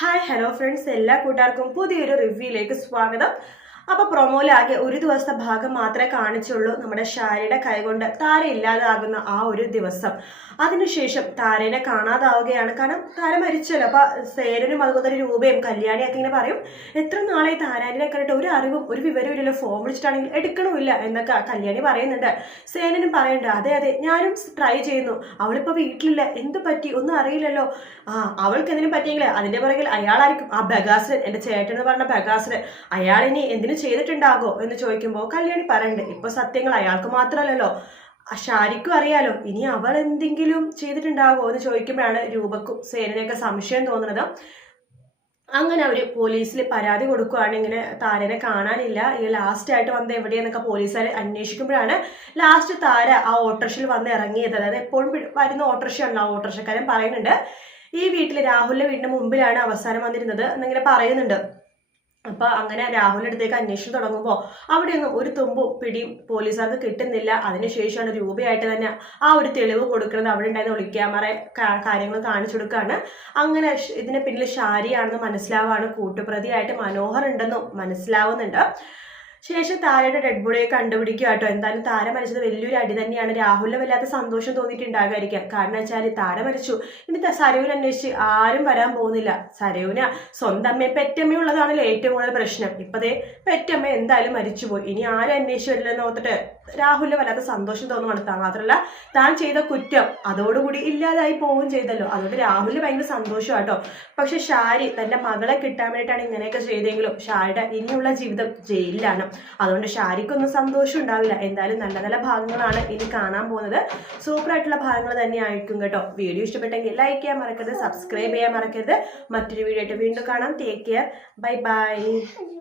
Hi hello friends, എല്ലാ കൂട്ടുകാർക്കും പുതിയൊരു റിവ്യൂയിലേക്ക് സ്വാഗതം. അപ്പോൾ പ്രൊമോയിലാകെ ഒരു ദിവസത്തെ ഭാഗം മാത്രമേ കാണിച്ചുള്ളൂ. നമ്മുടെ ഷാരിയുടെ കൈകൊണ്ട് താര ഇല്ലാതാകുന്ന ആ ഒരു ദിവസം. അതിനുശേഷം താരേനെ കാണാതാവുകയാണ്. കാരണം താര മരിച്ചല്ലോ. അപ്പൊ സേരനും അതുപോലെ തന്നെ രൂപയും കല്യാണിയൊക്കെ ഇങ്ങനെ പറയും, എത്ര നാളെ താരാനിനെ കണ്ടിട്ട് ഒരു അറിവും ഒരു വിവരവും ഇല്ലല്ലോ, ഫോൺ വിളിച്ചിട്ടാണെങ്കിൽ എടുക്കണമില്ല എന്നൊക്കെ കല്യാണി പറയുന്നുണ്ട്. സേനനും പറയുന്നുണ്ട്, അതെ അതെ ഞാനും ട്രൈ ചെയ്യുന്നു, അവളിപ്പോ വീട്ടിലില്ല, എന്ത് പറ്റി ഒന്നും അറിയില്ലല്ലോ. അവൾക്ക് എന്തിനും പറ്റിയെങ്കിലേ അതിന്റെ പുറകിൽ അയാളായിരിക്കും, ആ ബഗാസുരൻ, എന്റെ ചേട്ടൻ എന്ന് പറഞ്ഞ ബഗാസുരൻ, അയാളിനി എന്തിനു ചെയ്തിട്ടുണ്ടാകോ എന്ന് ചോദിക്കുമ്പോൾ കല്യാണി പറയുന്നുണ്ട്, ഇപ്പൊ സത്യങ്ങൾ അയാൾക്ക് മാത്രമല്ലല്ലോ, ഷാരിക്കും അറിയാലോ, ഇനി അവൾ എന്തെങ്കിലും ചെയ്തിട്ടുണ്ടാകോ എന്ന് ചോദിക്കുമ്പോഴാണ് രൂപക്കും സേനനെയൊക്കെ സംശയം തോന്നുന്നത്. അങ്ങനെ അവര് പോലീസിൽ പരാതി കൊടുക്കുകയാണ്, ഇങ്ങനെ താരനെ കാണാനില്ല, ഈ ലാസ്റ്റ് ആയിട്ട് വന്നത് എവിടെയെന്നൊക്കെ പോലീസുകാർ അന്വേഷിക്കുമ്പോഴാണ് ലാസ്റ്റ് താര ആ ഓട്ടോറിക്ഷയിൽ വന്ന് ഇറങ്ങിയത്. അതായത് എപ്പോഴും വരുന്ന ഓട്ടോറിക്ഷ ഉണ്ട്, ആ ഓട്ടോറിക്ഷക്കാരൻ പറയുന്നുണ്ട് ഈ വീട്ടിൽ രാഹുലിന്റെ വീടിന്റെ മുമ്പിലാണ് അവസാനം വന്നിരുന്നത് എന്നിങ്ങനെ പറയുന്നുണ്ട്. അപ്പൊ അങ്ങനെ രാഹുലിന്റെ അടുത്തേക്ക് അന്വേഷണം തുടങ്ങുമ്പോൾ അവിടെയൊന്നും ഒരു തുമ്പും പിടിയും പോലീസുകാർക്ക് കിട്ടുന്നില്ല. അതിനുശേഷമാണ് രൂപയായിട്ട് തന്നെ ആ ഒരു തെളിവ് കൊടുക്കുന്നത്. അവിടെ ഉണ്ടായിരുന്ന ഒളിക്യാമറ കാര്യങ്ങൾ കാണിച്ചു കൊടുക്കുകയാണ്. അങ്ങനെ ഇതിന് പിന്നിൽ ഷാരിയാണെന്ന് മനസ്സിലാവുകയാണ്, കൂട്ടുപ്രതിയായിട്ട് മനോഹർ ഉണ്ടെന്നും മനസ്സിലാവുന്നുണ്ട്. ശേഷം താരയുടെ ഡെഡ് ബോഡിയെ കണ്ടുപിടിക്കുക കേട്ടോ. എന്തായാലും താര മരിച്ചത് വലിയൊരു അടി തന്നെയാണ്. രാഹുലിന് വല്ലാത്ത സന്തോഷം തോന്നിയിട്ടുണ്ടാകാതിരിക്കാം. കാരണം വെച്ചാൽ താര മരിച്ചു, ഇനി സരയുവിനെ അന്വേഷിച്ച് ആരും വരാൻ പോകുന്നില്ല. സരയുവിന് സ്വന്തം അമ്മയെ പെറ്റമ്മയുള്ളതാണല്ലോ ഏറ്റവും കൂടുതൽ പ്രശ്നം. ഇപ്പതേ പെറ്റമ്മ എന്തായാലും മരിച്ചുപോയി, ഇനി ആരും അന്വേഷിച്ച് വരില്ലെന്ന് ഓർത്തിട്ട് രാഹുലിന് വല്ലാത്ത സന്തോഷം തോന്നുവാണ്. മാത്രമല്ല താൻ ചെയ്ത കുറ്റം അതോടുകൂടി ഇല്ലാതായി പോവുകയും ചെയ്തല്ലോ, അതുകൊണ്ട് രാഹുലിന് ഭയങ്കര സന്തോഷമാട്ടോ. പക്ഷെ ഷാരി തന്റെ മകളെ കിട്ടാൻ വേണ്ടിയിട്ടാണ് ഇങ്ങനെയൊക്കെ ചെയ്തെങ്കിലും ഷാരിയുടെ ഇനിയുള്ള ജീവിതം ജയിലിലാണ്. അതുകൊണ്ട് ഷാരിക്കൊന്നും സന്തോഷം ഉണ്ടാവില്ല. എന്തായാലും നല്ല നല്ല ഭാഗങ്ങളാണ് ഇനി കാണാൻ പോകുന്നത്. സൂപ്പർ ആയിട്ടുള്ള ഭാഗങ്ങൾ തന്നെ ആയിരിക്കും കേട്ടോ. വീഡിയോ ഇഷ്ടപ്പെട്ടെങ്കിൽ ലൈക്ക് ചെയ്യാൻ മറക്കരുത്, സബ്സ്ക്രൈബ് ചെയ്യാൻ മറക്കരുത്. മറ്റൊരു വീഡിയോ ആയിട്ട് വീണ്ടും കാണാം. Take care, bye bye.